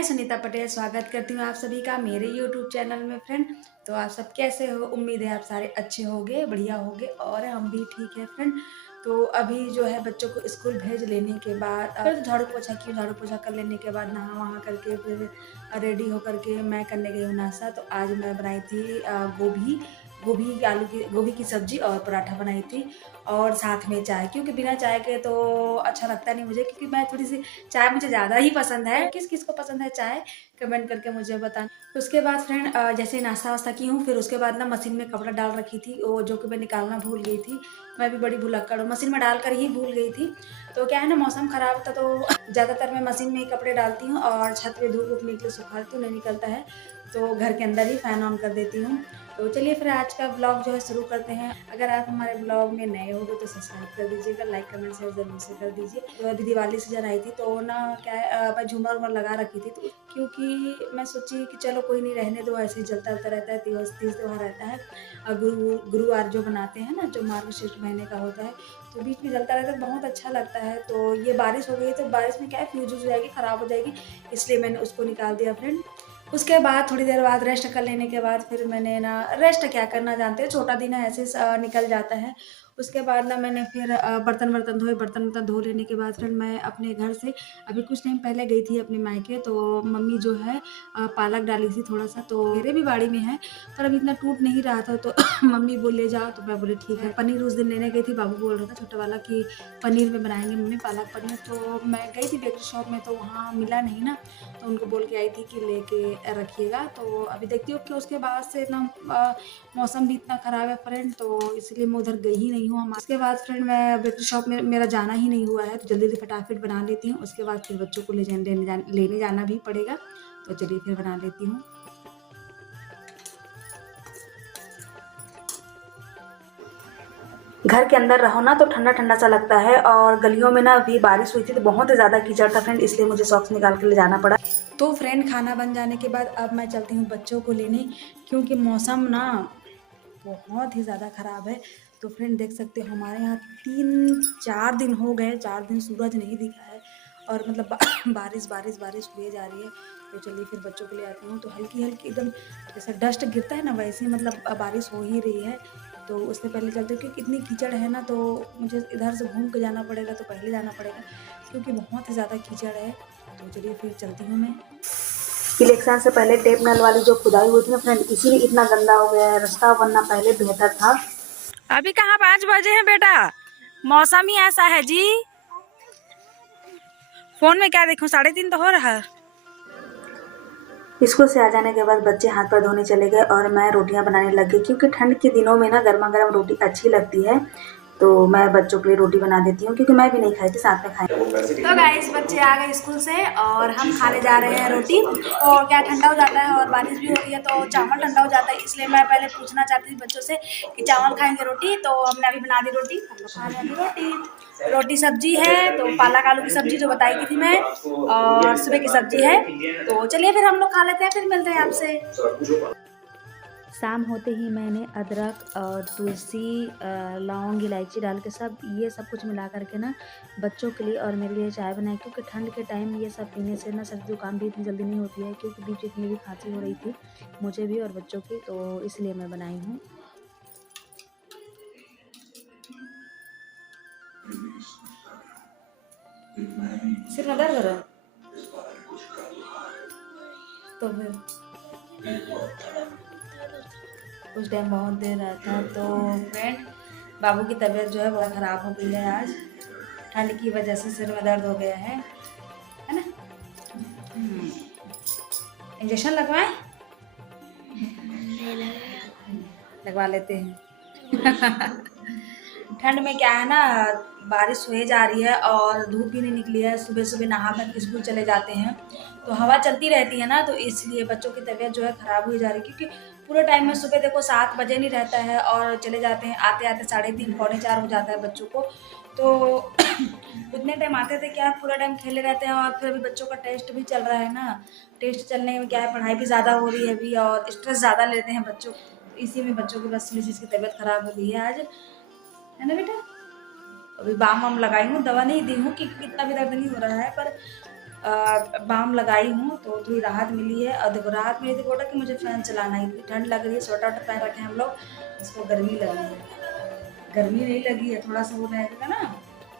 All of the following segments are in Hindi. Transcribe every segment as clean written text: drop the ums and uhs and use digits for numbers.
मैं सुनीता पटेल स्वागत करती हूँ आप सभी का मेरे यूट्यूब चैनल में फ्रेंड। तो आप सब कैसे हो? उम्मीद है आप सारे अच्छे होंगे, बढ़िया होंगे और हम भी ठीक है फ्रेंड। तो अभी जो है बच्चों को स्कूल भेज लेने के बाद फिर झाड़ू पोछा की, झाड़ू पोछा कर लेने के बाद नहा वहा करके फिर रेडी होकर के मैं करने गई हूँ नाश्ता। तो आज मैं बनाई थी गोभी की सब्जी और पराठा बनाई थी और साथ में चाय, क्योंकि बिना चाय के तो अच्छा लगता नहीं मुझे, क्योंकि मैं थोड़ी सी चाय मुझे ज़्यादा ही पसंद है। किस किस को पसंद है चाय कमेंट करके मुझे बताना। उसके बाद फ्रेंड जैसे नाश्ता वास्ता की हूँ, फिर उसके बाद ना मशीन में कपड़ा डाल रखी थी वो जो कि मैं निकालना भूल गई थी। मैं भी बड़ी भुलक्कड़ हूँ, मशीन में डालकर ही भूल गई थी। तो क्या है ना, मौसम ख़राब था तो ज़्यादातर मैं मशीन में ही कपड़े डालती हूँ और छत पे धूप उठने के लिए सुखाती हूँ, नहीं निकलता है तो घर के अंदर ही फ़ैन ऑन कर देती हूँ। तो चलिए फिर आज का ब्लॉग जो है शुरू करते हैं। अगर आप हमारे ब्लॉग में नए होंगे तो सब्सक्राइब कर दीजिएगा, लाइक कमेंट शेयर जरूर से कर दीजिए। तो अभी दिवाली सीजन आई थी तो ना क्या है मैं झूमर उमर लगा रखी थी, तो क्योंकि मैं सोची कि चलो कोई नहीं, रहने दो, ऐसे ही चलता रहता है। तीज त्योहार रहता है, गुरुवार जो बनाते हैं ना, जो मार्गशीर्ष महीने का होता है, तो बीच में जलता रहता है, बहुत अच्छा लगता है। तो ये बारिश हो गई तो बारिश में क्या है फ्यूज हो जाएगी, ख़राब हो जाएगी, इसलिए मैंने उसको निकाल दिया फ्रेंड। उसके बाद थोड़ी देर बाद रेस्ट कर लेने के बाद फिर मैंने ना, रेस्ट क्या करना जानते हैं, छोटा दिन है ऐसे निकल जाता है। उसके बाद ना मैंने फिर बर्तन वर्तन धो लेने के बाद फिर मैं अपने घर से अभी कुछ टाइम पहले गई थी अपने मायके। तो मम्मी जो है पालक डाली थी थोड़ा सा, तो मेरे भी बाड़ी में है पर अभी इतना टूट नहीं रहा था, तो मम्मी बोले जाओ, तो मैं बोले ठीक है। पनीर उस दिन लेने गई थी, बाबू बोल रहा था छोटा वाला कि पनीर में बनाएंगे मम्मी पालक पनीर, तो मैं गई थी बेकरी शॉप में तो वहाँ मिला नहीं ना, तो उनको बोल के आई थी कि लेके रखिएगा। तो अभी देखती हूँ कि उसके बाद से ना मौसम भी इतना ख़राब है फ्रेंड, तो इसलिए मैं उधर गई ही नहीं हूँ। उसके बाद फ्रेंड मैं बेकरी शॉप में मेरा जाना ही नहीं हुआ है, तो जल्दी जल्दी फटाफट बना लेती हूँ। उसके बाद फिर बच्चों को लेने जाना भी पड़ेगा, तो चलिए फिर बना लेती हूँ। घर के अंदर रहो ना तो ठंडा ठंडा सा लगता है, और गलियों में ना अभी बारिश हुई थी तो बहुत ही ज़्यादा कीचड़ था फ्रेंड, इसलिए मुझे सॉक्स निकाल के ले जाना पड़ा। तो फ्रेंड खाना बन जाने के बाद अब मैं चलती हूँ बच्चों को लेने, क्योंकि मौसम ना बहुत ही ज़्यादा ख़राब है। तो फ्रेंड देख सकते हो हमारे यहाँ 3-4 दिन हो गए, 4 दिन सूरज नहीं दिखा है और मतलब बारिश हुए जा रही है। तो चलिए फिर बच्चों को ले आती हूँ। तो हल्की हल्की एकदम जैसे डस्ट गिरता है ना, वैसे ही मतलब बारिश हो ही रही है। तो उससे पहले चलते हैं, क्योंकि इतनी कीचड़ है ना, तो मुझे इधर से घूम के जाना पड़ेगा, तो पहले जाना पड़ेगा क्योंकि बहुत ही ज़्यादा कीचड़ है। तो चलिए फिर चलती हूँ मैं। इलेक्शन से पहले टेप नल वाली जो खुदाई हुई थी ना फ्रेंड, इसीलिए इतना गंदा हो गया है रास्ता, वरना पहले बेहतर था। अभी कहाँ 5 बजे हैं बेटा, मौसम ही ऐसा है जी। फोन में क्या देखूं, 3:30 तो हो रहा है। स्कूल से आ जाने के बाद बच्चे हाथ पैर धोने चले गए और मैं रोटियां बनाने लग गई, क्योंकि ठंड के दिनों में ना गर्मा गर्म रोटी अच्छी लगती है। तो मैं बच्चों के लिए रोटी बना देती हूँ, क्योंकि मैं भी नहीं खाई थी, साथ में खाई। तो गाइस बच्चे आ गए स्कूल से और हम खाने जा रहे हैं रोटी। तो क्या ठंडा हो जाता है और बारिश भी हो रही है तो चावल ठंडा हो जाता है, इसलिए मैं पहले पूछना चाहती थी बच्चों से कि चावल खाएंगे रोटी। तो हमने अभी बना दी रोटी, हम लोग खा रहे हैं अभी रोटी सब्जी है, तो पालक आलू की सब्जी जो बताई थी मैं, और सुबह की सब्जी है। तो चलिए फिर हम लोग खा लेते हैं, फिर मिलते हैं आपसे। शाम होते ही मैंने अदरक और तुलसी लौंग इलायची डाल के सब कुछ मिला करके ना बच्चों के लिए और मेरे लिए चाय बनाई, क्योंकि ठंड के टाइम ये सब पीने से ना सर्दी जुकाम भी इतनी जल्दी नहीं होती है, क्योंकि बीच में भी खांसी हो रही थी मुझे भी और बच्चों की, तो इसलिए मैं बनाई हूँ। सिर में दर्द हो रहा है तो फिर उस टाइम बहुत देर रहा था। तो फ्रेंड बाबू की तबीयत जो है बहुत ख़राब हो गई है, आज ठंड की वजह से सिर में दर्द हो गया है ना। इंजेक्शन लगवाएं, लगवा लेते हैं। ठंड में क्या है ना, बारिश हुए जा रही है और धूप भी नहीं निकली है, सुबह सुबह नहा कर स्कूल चले जाते हैं तो हवा चलती रहती है ना, तो इसलिए बच्चों की तबीयत जो है ख़राब हुई जा रही है। क्योंकि पूरे टाइम में सुबह देखो 7 बजे नहीं रहता है और चले जाते हैं, आते आते 3:30 पौने 4 हो जाता है बच्चों को। तो उतने टाइम आते थे क्या, पूरा टाइम खेले रहते हैं, और फिर अभी बच्चों का टेस्ट भी चल रहा है ना। टेस्ट चलने में क्या है, पढ़ाई भी ज़्यादा हो रही है अभी और स्ट्रेस ज़्यादा लेते हैं बच्चों, इसी में बच्चों की बस थोड़ी सी इसकी तबीयत ख़राब हो गई है आज, है ना बेटा। अभी बाम वाम लगाई हूँ, दवा नहीं दी हूँ क्योंकि इतना भी दर्द नहीं हो रहा है, पर बाम लगाई हूँ तो थोड़ी राहत मिली है। और देखो राहत मिली थी बोला कि मुझे फ़ैन चलाना है, इतनी ठंड लग रही है, स्वेटर वोटर पहन रखे हैं हम लोग, इसको गर्मी लगी है। गर्मी नहीं लगी है, थोड़ा सा वो रहेगा ना,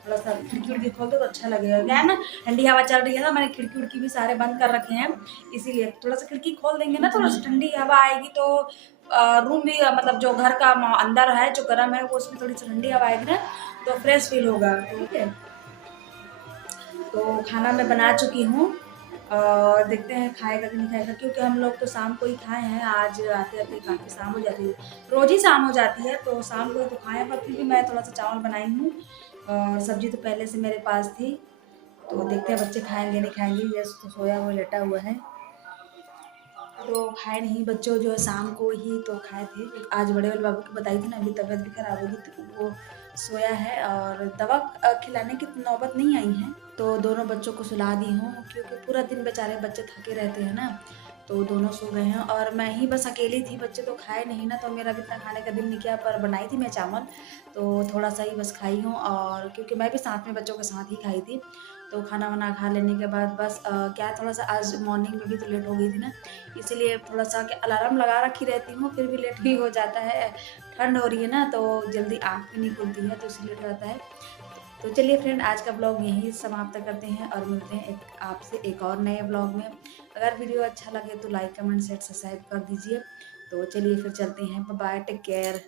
थोड़ा सा खिड़की उड़की खोल दो तो अच्छा लगेगा। क्या है ना, ठंडी हवा चल रही है ना, मैंने खिड़की उड़की भी सारे बंद कर रखे हैं, इसीलिए थोड़ा सा खिड़की खोल देंगे ना, थोड़ा सा ठंडी हवा आएगी तो रूम भी मतलब जो घर का अंदर है जो गर्म है वो उसमें थोड़ी सी ठंडी हवा आएगी ना तो फ्रेश फील होगा। ठीक है, तो खाना मैं बना चुकी हूँ और देखते हैं खाएगा कि नहीं खाएगा, क्योंकि हम लोग तो शाम को ही खाए हैं, आज आते आते काफ़ी शाम हो जाती है, रोज़ ही शाम हो जाती है तो शाम को ही तो खाएं, पर फिर भी मैं थोड़ा सा चावल बनाई हूँ और सब्जी तो पहले से मेरे पास थी। तो देखते हैं बच्चे खाएंगे नहीं खाएंगे, यस तो सोया हुआ लेटा हुआ है तो खाए नहीं, बच्चों जो है शाम को ही तो खाए थे। आज बड़े वाले बाबू की बताई थी ना, अभी तबीयत भी खराब होगी तो वो सोया है और दवा खिलाने की नौबत नहीं आई है, तो दोनों बच्चों को सुला दी हूँ, क्योंकि पूरा दिन बेचारे बच्चे थके रहते हैं ना, तो दोनों सो गए हैं और मैं ही बस अकेली थी, बच्चे तो खाए नहीं ना, तो मेरा भी इतना खाने का दिल नहीं किया, पर बनाई थी मैं चावल तो थोड़ा सा ही बस खाई हूँ, और क्योंकि मैं भी साथ में बच्चों के साथ ही खाई थी, तो खाना वाना खा लेने के बाद बस क्या थोड़ा सा आज मॉर्निंग में भी तो लेट हो गई थी ना, इसीलिए थोड़ा सा कि अलार्म लगा रखी रहती हूँ, फिर भी लेट ही हो जाता है, ठंड हो रही है ना तो जल्दी आँख भी नहीं खुलती है, तो इसलिए लेट रहता है। तो चलिए फ्रेंड, आज का ब्लॉग यहीं समाप्त करते हैं और मिलते हैं आपसे एक और नए ब्लॉग में। अगर वीडियो अच्छा लगे तो लाइक कमेंट शेयर सब्सक्राइब कर दीजिए। तो चलिए फिर चलते हैं, बाय बाय, टेक केयर।